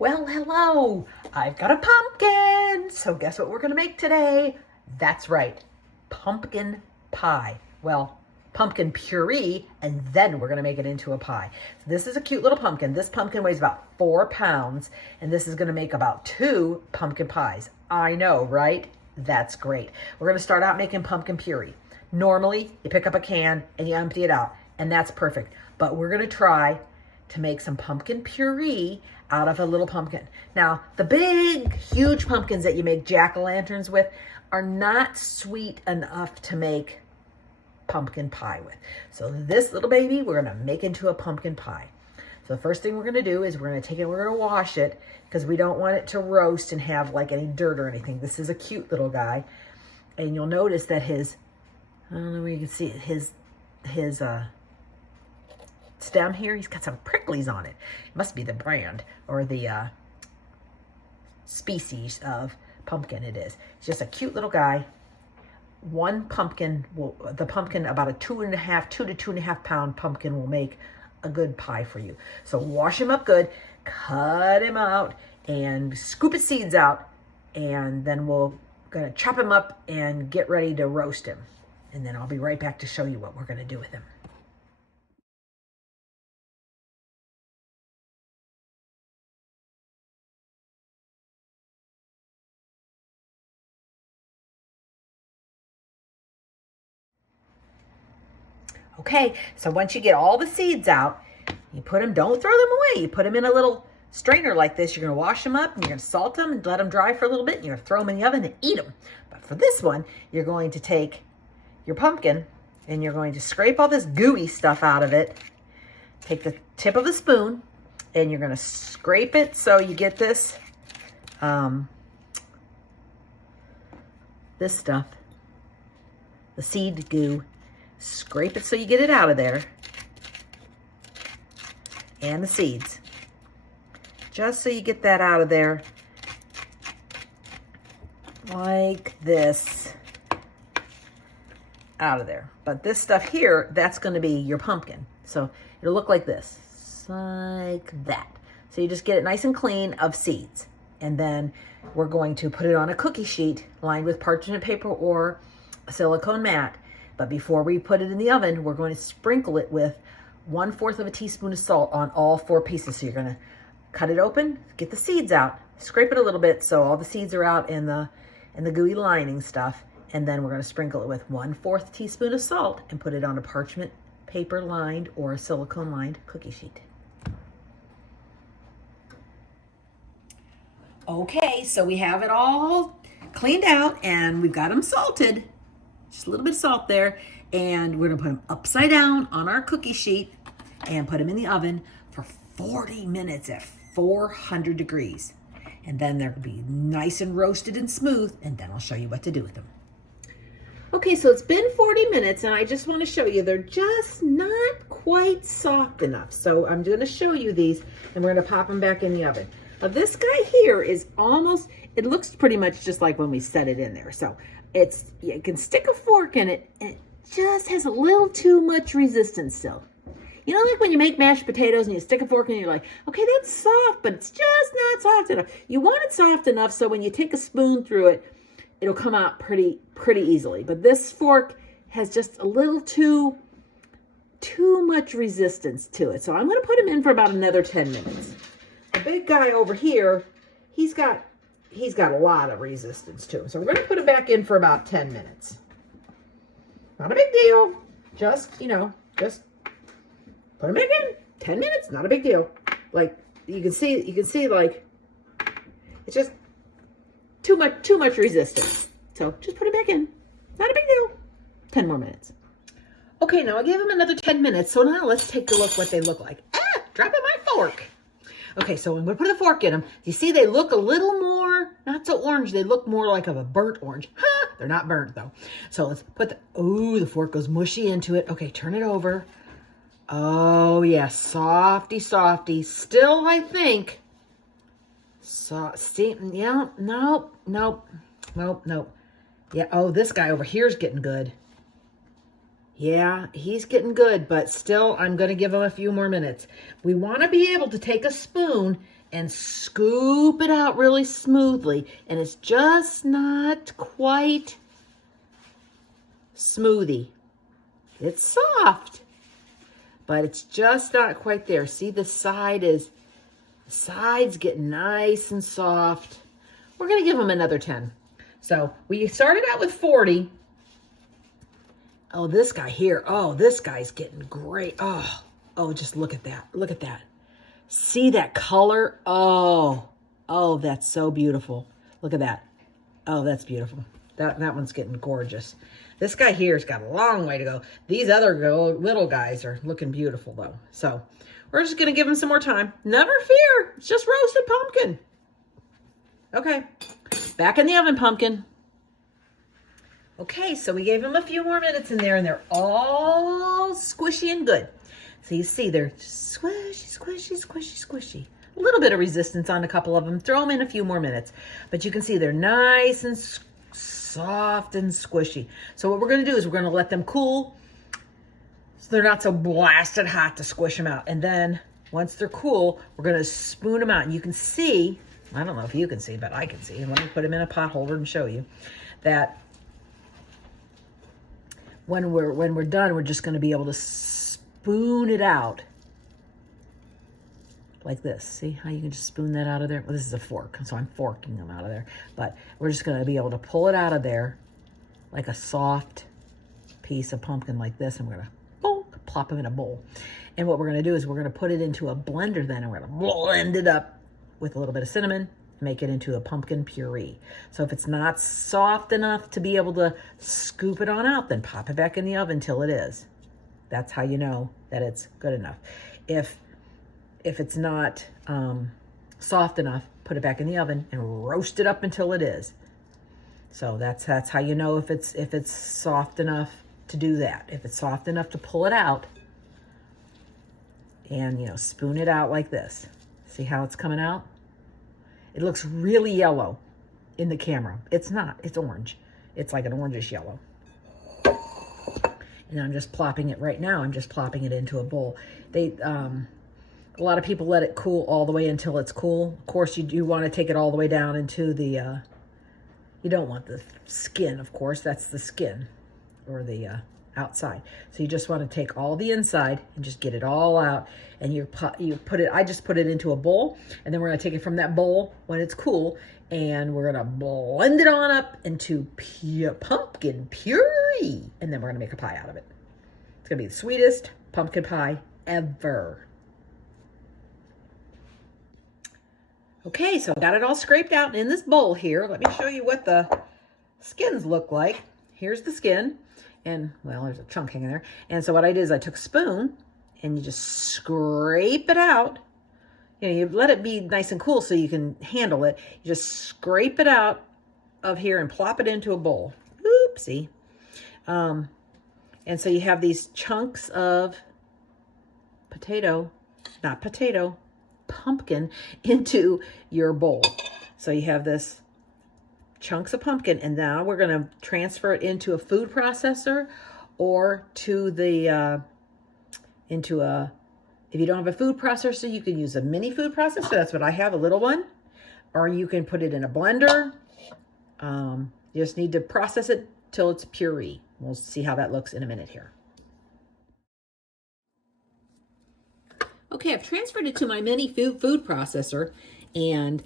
Well, hello. I've got a pumpkin. So guess what we're going to make today? That's right, pumpkin pie. Well, pumpkin puree, and then we're going to make it into a pie. So this is a cute little pumpkin. This pumpkin weighs about 4 pounds, and this is going to make about 2 pumpkin pies. I know, right? That's great. We're going to start out making pumpkin puree. Normally, you pick up a can and you empty it out, and that's perfect. But we're going to try to make some pumpkin puree out of a little pumpkin. Now, the big, huge pumpkins that you make jack-o'-lanterns with are not sweet enough to make pumpkin pie with. So this little baby, we're gonna make into a pumpkin pie. So the first thing we're gonna do is we're gonna take it, we're gonna wash it because we don't want it to roast and have like any dirt or anything. This is a cute little guy. And you'll notice that his, I don't know where you can see it, his stem here, he's got some pricklies on it. It must be the brand or the species of pumpkin it is. It's just a cute little guy. One pumpkin, the pumpkin, about a 2 to 2.5 pound pumpkin will make a good pie for you. So wash him up good, cut him out, and scoop his seeds out, and then we're gonna chop him up and get ready to roast him. And then I'll be right back to show you what we're gonna do with him. Okay, so once you get all the seeds out, you put them, don't throw them away. You put them in a little strainer like this. You're gonna wash them up and you're gonna salt them and let them dry for a little bit. And you're gonna throw them in the oven and eat them. But for this one, you're going to take your pumpkin and you're going to scrape all this gooey stuff out of it. Take the tip of the spoon and you're gonna scrape it so you get this, this stuff, the seed goo. Scrape it so you get it out of there. And the seeds. Just so you get that out of there. Like this. Out of there. But this stuff here, that's going to be your pumpkin. So it'll look like this. Like that. So you just get it nice and clean of seeds. And then we're going to put it on a cookie sheet lined with parchment paper or a silicone mat. But before we put it in the oven, we're going to sprinkle it with 1/4 of a teaspoon of salt on all 4 pieces. So you're going to cut it open, get the seeds out, scrape it a little bit so all the seeds are out in the gooey lining stuff. And then we're going to sprinkle it with 1/4 teaspoon of salt and put it on a parchment paper lined or a silicone lined cookie sheet. Okay, so we have it all cleaned out and we've got them salted. Just a little bit of salt there. And we're gonna put them upside down on our cookie sheet and put them in the oven for 40 minutes at 400 degrees. And then they're gonna be nice and roasted and smooth, and then I'll show you what to do with them. Okay, so it's been 40 minutes and I just wanna show you, they're just not quite soft enough. So I'm gonna show you these and we're gonna pop them back in the oven. Now this guy here is almost, it looks pretty much just like when we set it in there. So you can stick a fork in it and it just has a little too much resistance still. You know, like when you make mashed potatoes and you stick a fork in and you're like, okay, that's soft, but it's just not soft enough. You want it soft enough so when you take a spoon through it, it'll come out pretty easily. But this fork has just a little too much resistance to it. So I'm gonna put him in for about another 10 minutes. The big guy over here, he's got a lot of resistance to him. So we're going to put him back in for about 10 minutes. Not a big deal. Just put him back in. 10 minutes, not a big deal. Like you can see like it's just too much resistance. So just put it back in. Not a big deal. 10 more minutes. Okay, now I gave him another 10 minutes. So now let's take a look what they look like. Dropping my fork. Okay, so I'm going to put a fork in them. You see, they look a little more, not so orange. They look more like of a burnt orange. Ha! They're not burnt, though. So let's put the fork goes mushy into it. Okay, turn it over. Oh, yeah, softy. Still, I think. Yeah, nope. Yeah, oh, this guy over here is getting good. Yeah, he's getting good, but still, I'm going to give him a few more minutes. We want to be able to take a spoon and scoop it out really smoothly. And it's just not quite smoothie. It's soft, but it's just not quite there. See, the sides getting nice and soft. We're going to give them another 10. So we started out with 40. Oh, this guy here. Oh, this guy's getting great. Oh, just look at that. Look at that. See that color? Oh, that's so beautiful. Look at that. Oh, that's beautiful. That one's getting gorgeous. This guy here's got a long way to go. These other little guys are looking beautiful though. So we're just going to give them some more time. Never fear. It's just roasted pumpkin. Okay. Back in the oven, pumpkin. Okay, so we gave them a few more minutes in there, and they're all squishy and good. So you see they're squishy, squishy, squishy, squishy. A little bit of resistance on a couple of them. Throw them in a few more minutes. But you can see they're nice and soft and squishy. So what we're going to do is we're going to let them cool so they're not so blasted hot to squish them out. And then once they're cool, we're going to spoon them out. And you can see, I don't know if you can see, but I can see. And let me put them in a pot holder and show you that when we're done, we're just going to be able to spoon it out like this. See how you can just spoon that out of there? Well, this is a fork, so I'm forking them out of there. But we're just going to be able to pull it out of there like a soft piece of pumpkin like this, and we're going to plop them in a bowl. And what we're going to do is we're going to put it into a blender then, and we're going to blend it up with a little bit of cinnamon, make it into a pumpkin puree. So if it's not soft enough to be able to scoop it on out, then pop it back in the oven till it is. That's how you know that it's good enough. If it's not soft enough, put it back in the oven and roast it up until it is. So that's how you know if it's soft enough to do that. If it's soft enough to pull it out and spoon it out like this. See how it's coming out? It looks really yellow in the camera. It's not. It's orange. It's like an orangish yellow. And I'm just plopping it right now. I'm just plopping it into a bowl. A lot of people let it cool all the way until it's cool. Of course, you do want to take it all the way down into the, you don't want the skin, of course. That's the skin or the outside. So you just want to take all the inside and just get it all out. And you put it, I just put it into a bowl, and then we're going to take it from that bowl when it's cool, and we're going to blend it on up into pumpkin puree, and then we're going to make a pie out of it. It's going to be the sweetest pumpkin pie ever. Okay, so I got it all scraped out in this bowl here. Let me show you what the skins look like. Here's the skin, and well, there's a chunk hanging there. And so what I did is I took a spoon, and you just scrape it out. You let it be nice and cool so you can handle it. You just scrape it out of here and plop it into a bowl. Oopsie. And so you have these chunks of pumpkin into your bowl. So you have this chunks of pumpkin, and now we're going to transfer it into a food processor or to the if you don't have a food processor, you can use a mini food processor. That's what I have, a little one. Or you can put it in a blender. You just need to process it till it's puree. We'll see how that looks in a minute here. Okay, I've transferred it to my mini food processor, and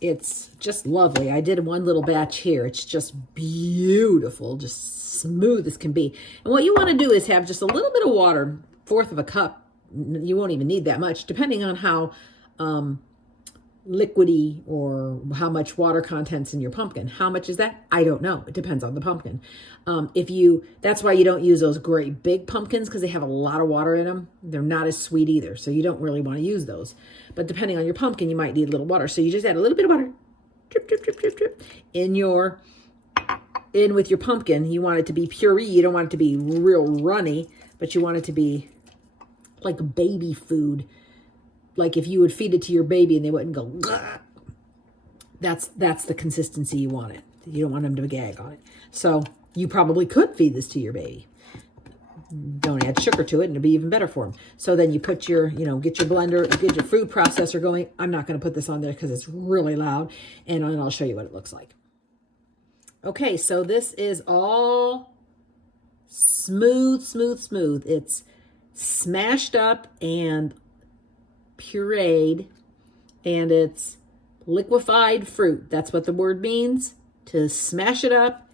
it's just lovely. I did one little batch here. It's just beautiful, just smooth as can be. And what you want to do is have just a little bit of water, 1/4 of a cup. You won't even need that much, depending on how liquidy or how much water content's in your pumpkin. How much is that? I don't know. It depends on the pumpkin. That's why you don't use those great big pumpkins, because they have a lot of water in them. They're not as sweet either, so you don't really want to use those. But depending on your pumpkin, you might need a little water. So you just add a little bit of water, drip, drip, drip, drip, drip, in with your pumpkin. You want it to be puree. You don't want it to be real runny, but you want it to be like baby food. Like if you would feed it to your baby and they wouldn't go, gah. That's the consistency you want it. You don't want them to gag on it. So you probably could feed this to your baby. don't add sugar to it, and it'll be even better for them. So then you put your, get your blender, get your food processor going. I'm not going to put this on there because it's really loud, and then I'll show you what it looks like. Okay, so this is all smooth, smooth, smooth. It's smashed up and pureed, and it's liquefied fruit. That's what the word means, to smash it up.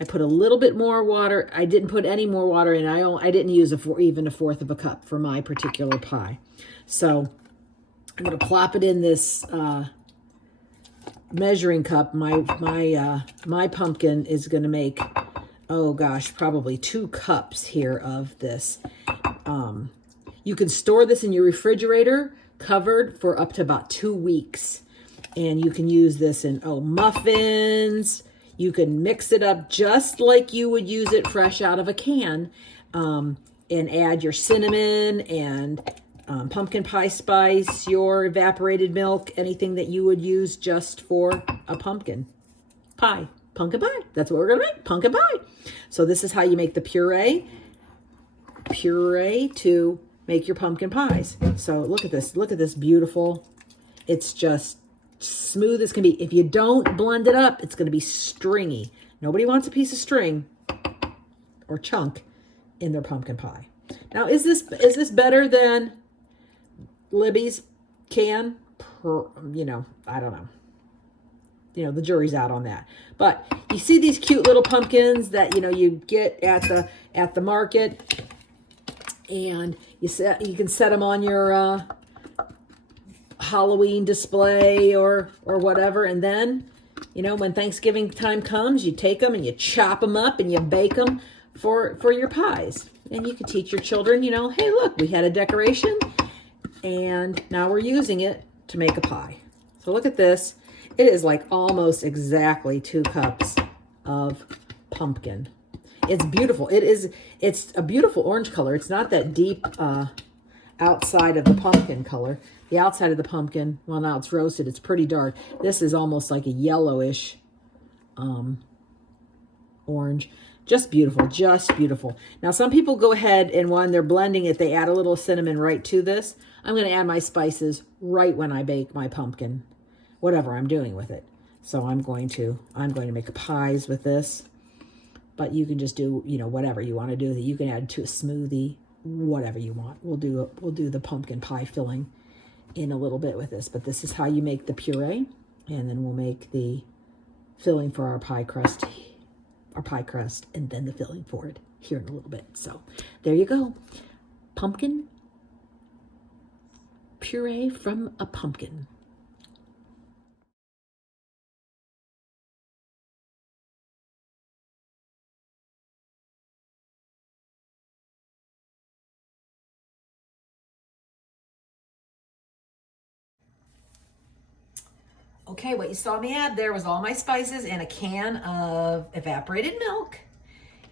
I put a little bit more water. I didn't put any more water in. I didn't use even a fourth of a cup for my particular pie. So I'm going to plop it in this measuring cup. My pumpkin is going to make, oh gosh, probably 2 cups here of this. You can store this in your refrigerator covered for up to about 2 weeks. And you can use this in, muffins. You can mix it up just like you would use it fresh out of a can, and add your cinnamon and pumpkin pie spice, your evaporated milk, anything that you would use just for a pumpkin pie. Pumpkin pie. That's what we're going to make, pumpkin pie. So this is how you make the puree to make your pumpkin pies. So look at this. Look at this beautiful. It's just smooth as can be. If you don't blend it up, it's going to be stringy. Nobody wants a piece of string or chunk in their pumpkin pie. Now, is this better than Libby's can? I don't know. The jury's out on that. But you see these cute little pumpkins that you get at the market, and you can set them on your Halloween display or whatever, and then when Thanksgiving time comes, you take them and you chop them up and you bake them for your pies. And you can teach your children, hey, look, we had a decoration and now we're using it to make a pie. So look at this. It is like almost exactly 2 cups of pumpkin. It's beautiful. It's a beautiful orange color. It's not that deep outside of the pumpkin color. The outside of the pumpkin, well, now it's roasted, it's pretty dark. This is almost like a yellowish orange. Just beautiful, just beautiful. Now, some people go ahead and when they're blending it, they add a little cinnamon right to this. I'm going to add my spices right when I bake my pumpkin, whatever I'm doing with it. So I'm going to make pies with this. But you can just do, whatever you want to do. You can add to a smoothie, whatever you want. We'll do the pumpkin pie filling in a little bit with this, but this is how you make the puree, and then we'll make the filling for our pie crust, and then the filling for it here in a little bit. So there you go. Pumpkin puree from a pumpkin. Okay, what you saw me add there was all my spices and a can of evaporated milk.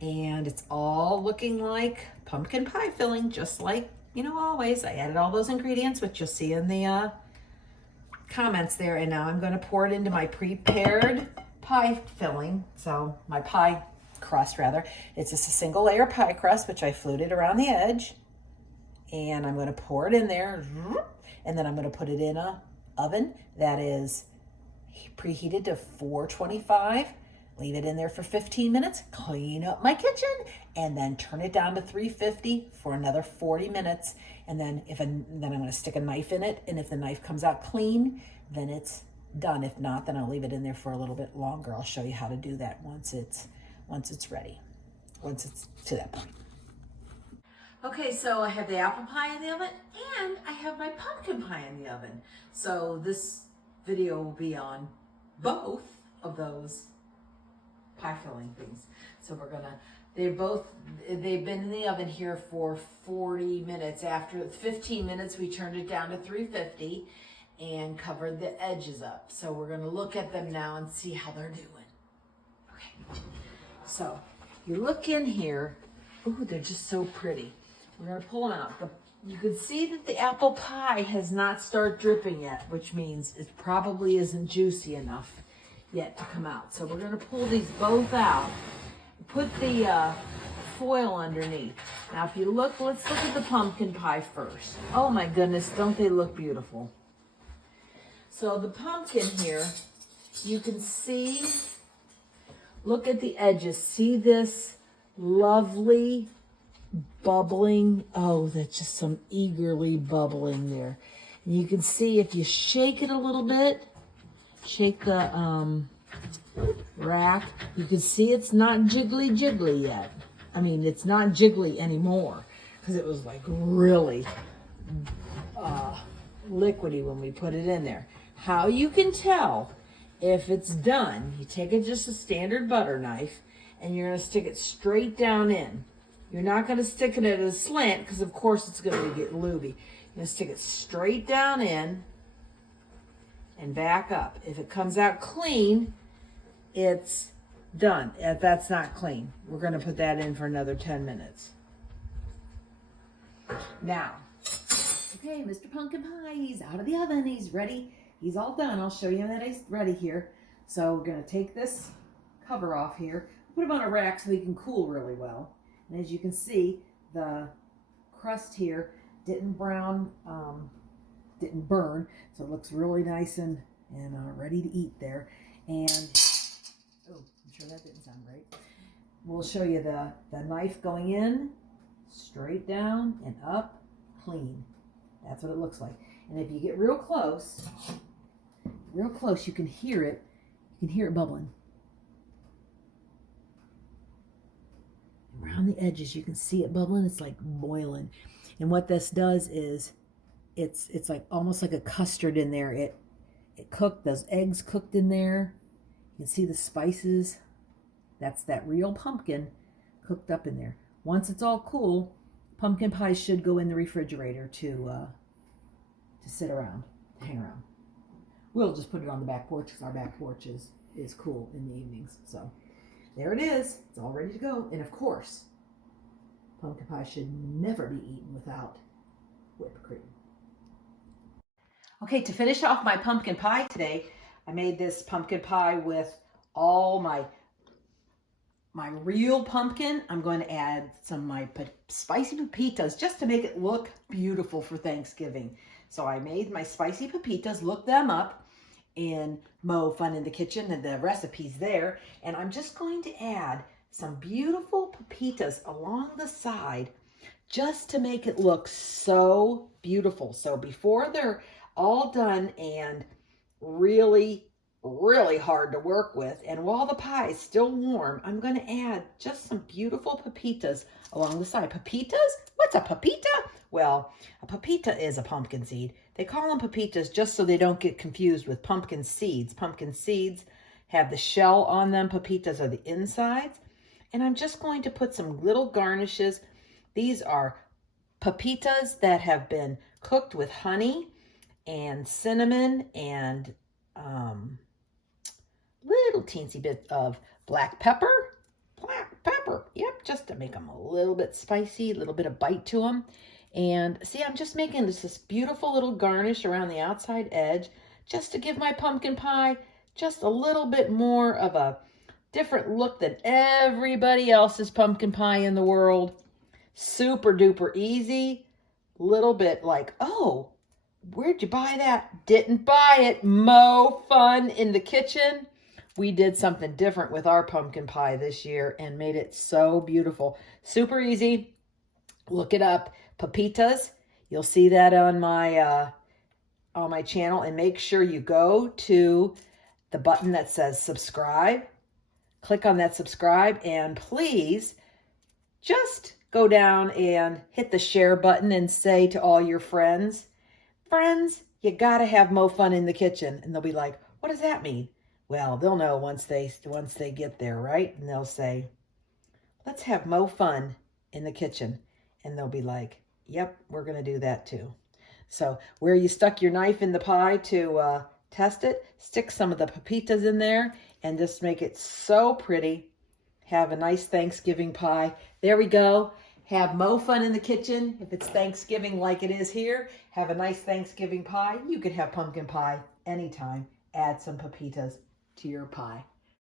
And it's all looking like pumpkin pie filling, just like, always. I added all those ingredients, which you'll see in the comments there. And now I'm going to pour it into my prepared pie filling. So my pie crust, rather. It's just a single layer pie crust, which I fluted around the edge. And I'm going to pour it in there. And then I'm going to put it in a oven that is preheated to 425. Leave it in there for 15 minutes, clean up my kitchen, and then turn it down to 350 for another 40 minutes. And then I'm going to stick a knife in it, and if the knife comes out clean, then it's done. If not, then I'll leave it in there for a little bit longer. I'll show you how to do that once it's ready, once it's to that point. Okay, so I have the apple pie in the oven, and I have my pumpkin pie in the oven. So this video will be on both of those pie filling things. So they've been in the oven here for 40 minutes. After 15 minutes, we turned it down to 350 and covered the edges up. So we're gonna look at them now and see how they're doing. Okay, so you look in here. Ooh, they're just so pretty. We're gonna pull them out. You can see that the apple pie has not started dripping yet, which means it probably isn't juicy enough yet to come out. So we're gonna pull these both out, put the foil underneath. Now if you look, let's look at the pumpkin pie first. Oh my goodness, don't they look beautiful? So the pumpkin here, you can see, look at the edges. See this lovely bubbling? Oh, that's just some eagerly bubbling there. And you can see if you shake it a little bit, shake the rack, you can see it's not jiggly yet. I mean, it's not jiggly anymore because it was like really liquidy when we put it in there. How you can tell if it's done, you take it just a standard butter knife and you're going to stick it straight down in. You're not going to stick it at a slant because of course it's going to get looby. You're going to stick it straight down in and back up. If it comes out clean, it's done. If that's not clean, we're going to put that in for another 10 minutes. Now, Okay, Mr. Pumpkin Pie, he's out of the oven. He's ready. He's all done. I'll show you that he's ready here. So we're going to take this cover off here, put him on a rack so he can cool really well. And as you can see, the crust here didn't burn, so it looks really nice and ready to eat there. And oh, I'm sure that didn't sound great. We'll show you the knife going in, straight down and up, clean. That's what it looks like. And if you get real close, you can hear it. You can hear it bubbling. Around the edges, you can see it bubbling. It's like boiling. And what this does is, it's like almost like a custard in there. It cooked, those eggs cooked in there. You can see the spices. That's that real pumpkin cooked up in there. Once it's all cool, pumpkin pie should go in the refrigerator to sit around, to hang around. We'll just put it on the back porch because our back porch is cool in the evenings. So there it is. It's all ready to go. And of course, pumpkin pie should never be eaten without whipped cream. Okay, to finish off my pumpkin pie today, I made this pumpkin pie with all my real pumpkin. I'm going to add some of my spicy pepitas just to make it look beautiful for Thanksgiving. So I made my spicy pepitas, looked them up in Mo Fun in the Kitchen, and the recipe's there. And I'm just going to add some beautiful pepitas along the side just to make it look so beautiful. So before they're all done and really hard to work with, and while the pie is still warm, I'm going to add just some beautiful pepitas along the side. Pepitas? What's a pepita? Well, a pepita is a pumpkin seed. They call them pepitas just so they don't get confused with pumpkin seeds. Pumpkin seeds have the shell on them. Pepitas are the insides. And I'm just going to put some little garnishes. These are pepitas that have been cooked with honey and cinnamon and little teensy bit of black pepper. Yep, just to make them a little bit spicy, a little bit of bite to them. And see, I'm just making this beautiful little garnish around the outside edge just to give my pumpkin pie just a little bit more of a different look than everybody else's pumpkin pie in the world. Super duper easy. Little bit like, oh, where'd you buy that? Didn't buy it. Mo Fun in the Kitchen. We did something different with our pumpkin pie this year and made it so beautiful. Super easy. Look it up. Pepitas. You'll see that on my channel. And make sure you go to the button that says subscribe. Click on that subscribe. And please just go down and hit the share button and say to all your friends, you got to have Mo Fun in the Kitchen. And they'll be like, what does that mean? Well, they'll know once they get there, right? And they'll say, let's have Mo Fun in the Kitchen. And they'll be like, yep, we're going to do that too. So where you stuck your knife in the pie to test it, stick some of the pepitas in there and just make it so pretty. Have a nice Thanksgiving pie. There we go. Have Mo Fun in the Kitchen. If it's Thanksgiving like it is here, have a nice Thanksgiving pie. You could have pumpkin pie anytime. Add some pepitas to your pie.